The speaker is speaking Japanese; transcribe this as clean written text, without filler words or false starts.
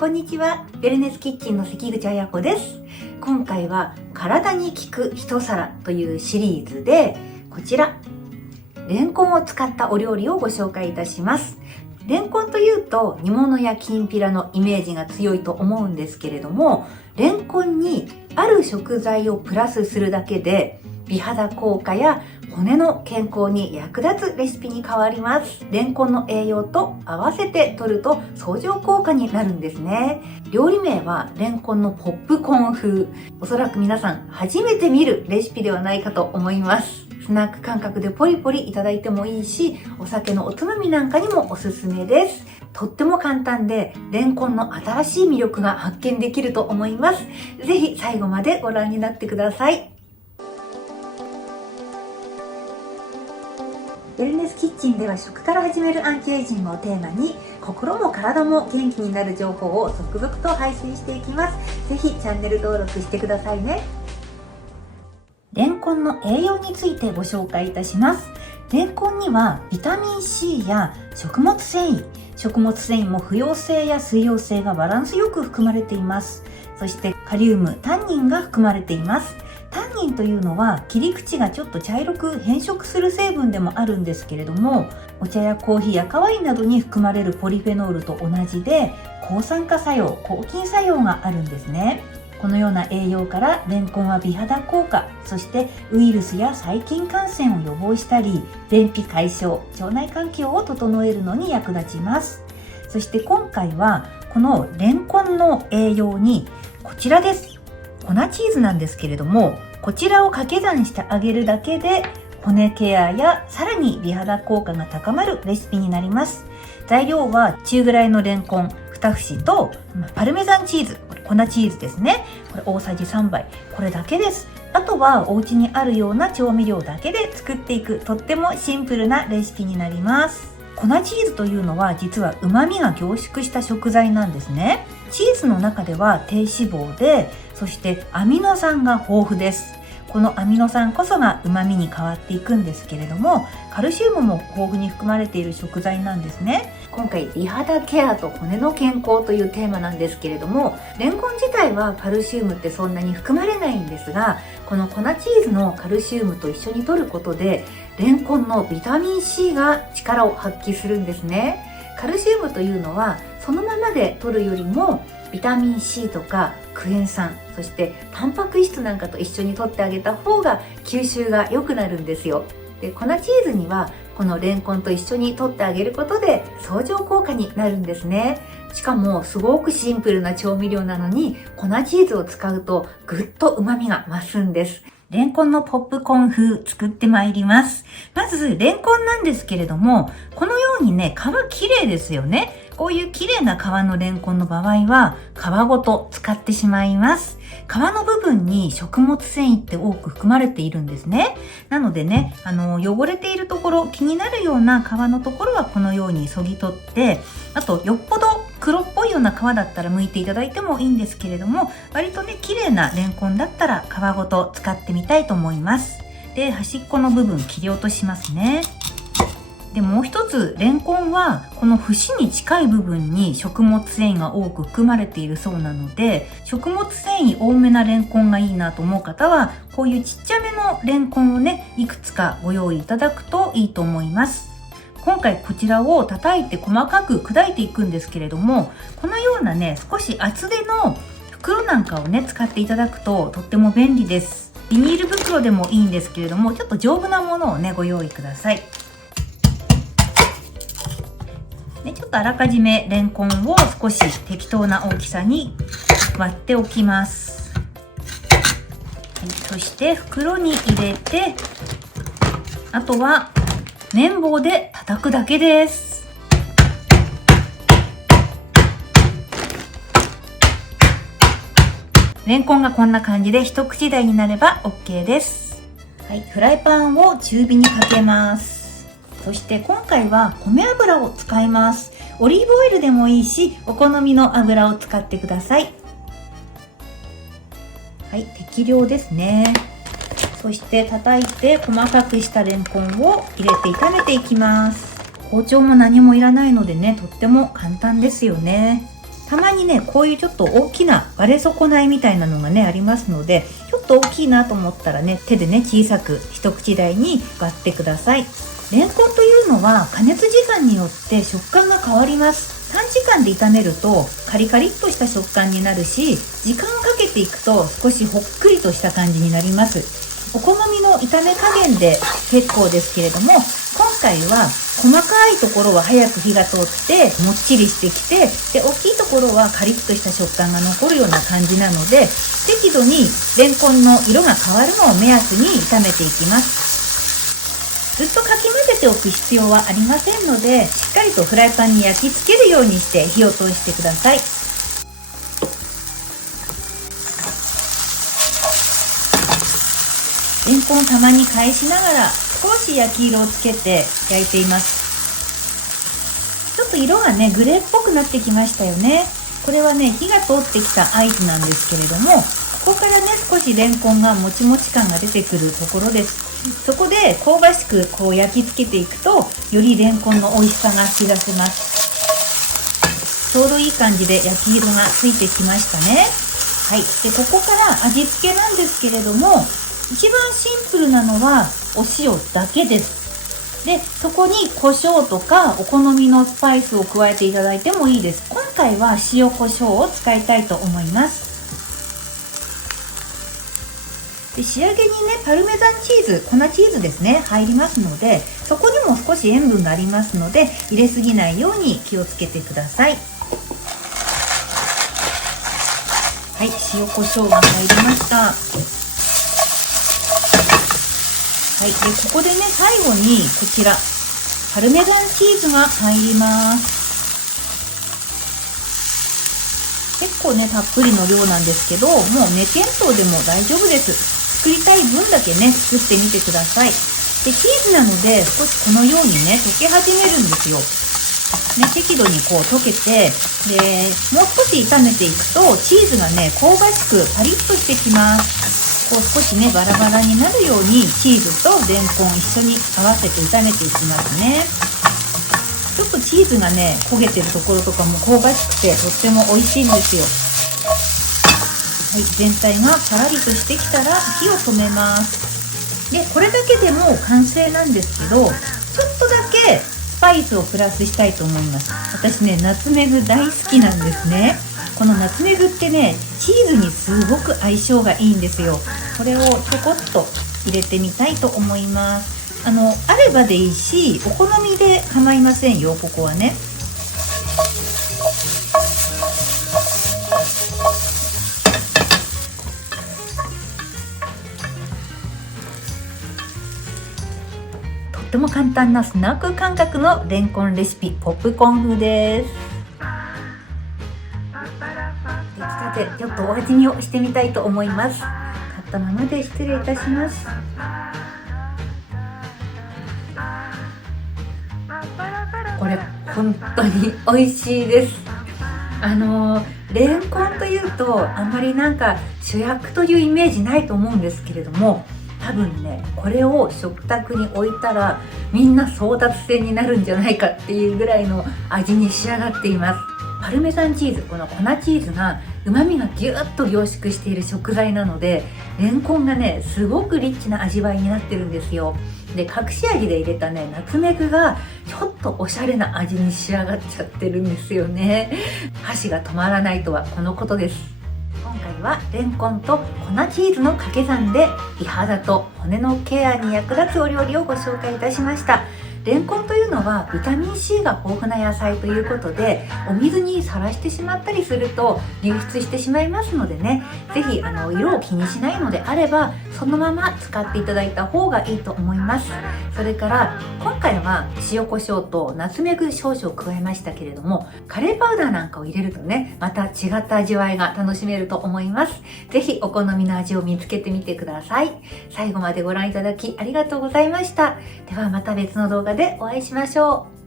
こんにちは。ウェルネスキッチンの関口彩子です。今回は体に効く一皿というシリーズで、こちら、レンコンを使ったお料理をご紹介いたします。レンコンというと煮物やきんぴらのイメージが強いと思うんですけれども、レンコンにある食材をプラスするだけで美肌効果や骨の健康に役立つレシピに変わります。レンコンの栄養と合わせて摂ると相乗効果になるんですね。料理名はレンコンのポップコーン風。おそらく皆さん初めて見るレシピではないかと思います。スナック感覚でポリポリいただいてもいいし、お酒のおつまみなんかにもおすすめです。とっても簡単で、レンコンの新しい魅力が発見できると思います。ぜひ最後までご覧になってください。ウェルネスキッチンでは食から始めるアンチエイジングをテーマに、心も体も元気になる情報を続々と配信していきます。ぜひチャンネル登録してくださいね。レンコンの栄養についてご紹介いたします。レンコンにはビタミン C や食物繊維も不溶性や水溶性がバランスよく含まれています。そしてカリウム、タンニンが含まれています。タンニンというのは切り口がちょっと茶色く変色する成分でもあるんですけれども、お茶やコーヒー、赤ワインなどに含まれるポリフェノールと同じで抗酸化作用、抗菌作用があるんですね。このような栄養からレンコンは美肌効果、そしてウイルスや細菌感染を予防したり、便秘解消、腸内環境を整えるのに役立ちます。そして今回はこのレンコンの栄養にこちらです。粉チーズなんですけれども、こちらを掛け算してあげるだけで骨ケアやさらに美肌効果が高まるレシピになります。材料は中ぐらいのレンコン2節とパルメザンチーズ、粉チーズですね。これ大さじ3杯。これだけです。あとはお家にあるような調味料だけで作っていく、とってもシンプルなレシピになります。粉チーズというのは実は旨味が凝縮した食材なんですね。チーズの中では低脂肪で、そしてアミノ酸が豊富です。このアミノ酸こそが旨味に変わっていくんですけれども、カルシウムも豊富に含まれている食材なんですね。今回美肌ケアと骨の健康というテーマなんですけれども、レンコン自体はカルシウムってそんなに含まれないんですが、この粉チーズのカルシウムと一緒に摂ることでレンコンのビタミン C が力を発揮するんですね。カルシウムというのはそのままで摂るよりもビタミン C とかクエン酸、そしてタンパク質なんかと一緒に摂ってあげた方が吸収が良くなるんですよ。で、粉チーズにはこのレンコンと一緒に摂ってあげることで相乗効果になるんですね。しかもすごくシンプルな調味料なのに粉チーズを使うとぐっと旨味が増すんです。レンコンのポップコーン風作ってまいります。まずレンコンなんですけれども、このようにね、皮綺麗ですよね。こういう綺麗な皮のレンコンの場合は皮ごと使ってしまいます。皮の部分に食物繊維って多く含まれているんですね。なのでね、汚れているところ、気になるような皮のところはこのように削ぎ取って、あとよっぽど黒っぽいような皮だったら剥いていただいてもいいんですけれども、割とね、綺麗なレンコンだったら皮ごと使ってみたいと思います。で、端っこの部分切り落としますね。で、もう一つ、レンコンはこの節に近い部分に食物繊維が多く含まれているそうなので、食物繊維多めなレンコンがいいなと思う方は、こういうちっちゃめのレンコンをね、いくつかご用意いただくといいと思います。今回こちらを叩いて細かく砕いていくんですけれども、このようなね、少し厚手の袋なんかをね、使っていただくととっても便利です。ビニール袋でもいいんですけれども、ちょっと丈夫なものをね、ご用意ください。ちょっとあらかじめレンコンを少し適当な大きさに割っておきます。そして袋に入れて、あとは綿棒で叩くだけです。レンコンがこんな感じで一口大になれば OK です。はい、フライパンを中火にかけます。そして今回は米油を使います。オリーブオイルでもいいし、お好みの油を使ってください。はい、適量ですね。そして叩いて細かくしたレンコンを入れて炒めていきます。包丁も何もいらないのでね、とっても簡単ですよね。たまにねこういうちょっと大きな割れ損ないみたいなのがねありますので、ちょっと大きいなと思ったらね手でね小さく一口大に割ってください。レンコンというのは加熱時間によって食感が変わります。短時間で炒めるとカリカリっとした食感になるし、時間をかけていくと少しほっくりとした感じになります。お好みの炒め加減で結構ですけれども、今回は細かいところは早く火が通ってもっちりしてきて、で大きいところはカリッとした食感が残るような感じなので、適度にレンコンの色が変わるのを目安に炒めていきます。ずっとかき混ぜておく必要はありませんので、しっかりとフライパンに焼き付けるようにして火を通してください。レンコンをたまに返しながら少し焼き色をつけて焼いています。ちょっと色がねグレーっぽくなってきましたよね。これはね火が通ってきた合図なんですけれども、ここからね少しレンコンがもちもち感が出てくるところです。そこで香ばしくこう焼き付けていくと、よりレンコンの美味しさが引き出せます。ちょうどいい感じで焼き色がついてきましたね。はい。でここから味付けなんですけれども、一番シンプルなのはお塩だけです。で、そこに胡椒とかお好みのスパイスを加えていただいてもいいです。今回は塩胡椒を使いたいと思います。で、仕上げにね、パルメザンチーズ、粉チーズですね、入りますので、そこにも少し塩分がありますので、入れすぎないように気をつけてください。はい、塩胡椒が入りました。はい、でここでね最後にこちらパルメザンチーズが入ります。結構ねたっぷりの量なんですけど、もう目見当でも大丈夫です。作りたい分だけね作ってみてください。でチーズなので少しこのようにね溶け始めるんですよ。ね、適度にこう溶けて、でもう少し炒めていくとチーズがね香ばしくパリッとしてきます。こう少しねバラバラになるようにチーズとレンコン一緒に合わせて炒めていきますね。ちょっとチーズがね焦げてるところとかも香ばしくてとっても美味しいんですよ。はい、全体がパラリとしてきたら火を止めます。でこれだけでもう完成なんですけど、ちょっとだけスパイスをプラスしたいと思います。私ねナツメグ大好きなんですね。このナツメグってねチーズにすごく相性がいいんですよ。これをちょこっと入れてみたいと思います。あればでいいし、お好みで構いませんよ。ここはねとっても簡単なスナック感覚のレンコンレシピ、ポップコーン風です。さてちょっとお味見をしてみたいと思います。買ったままで失礼いたします。これ本当に美味しいです。レンコンというとあんまりなんか主役というイメージないと思うんですけれども、多分ねこれを食卓に置いたらみんな争奪戦になるんじゃないかっていうぐらいの味に仕上がっています。パルメザンチーズ、この粉チーズが旨味がぎゅっと凝縮している食材なので、レンコンがねすごくリッチな味わいになってるんですよ。で隠し味で入れたねナツメグがちょっとおしゃれな味に仕上がっちゃってるんですよね。箸が止まらないとはこのことです。今回はレンコンと粉チーズの掛け算で美肌と骨のケアに役立つお料理をご紹介いたしました。レンコンというのはビタミン C が豊富な野菜ということで、お水にさらしてしまったりすると流出してしまいますのでね、ぜひ色を気にしないのであればそのまま使っていただいた方がいいと思います。それから今回は塩コショウとナツメグ少々加えましたけれども、カレーパウダーなんかを入れるとねまた違った味わいが楽しめると思います。ぜひお好みの味を見つけてみてください。最後までご覧いただきありがとうございました。ではまた別の動画でお会いしましょう。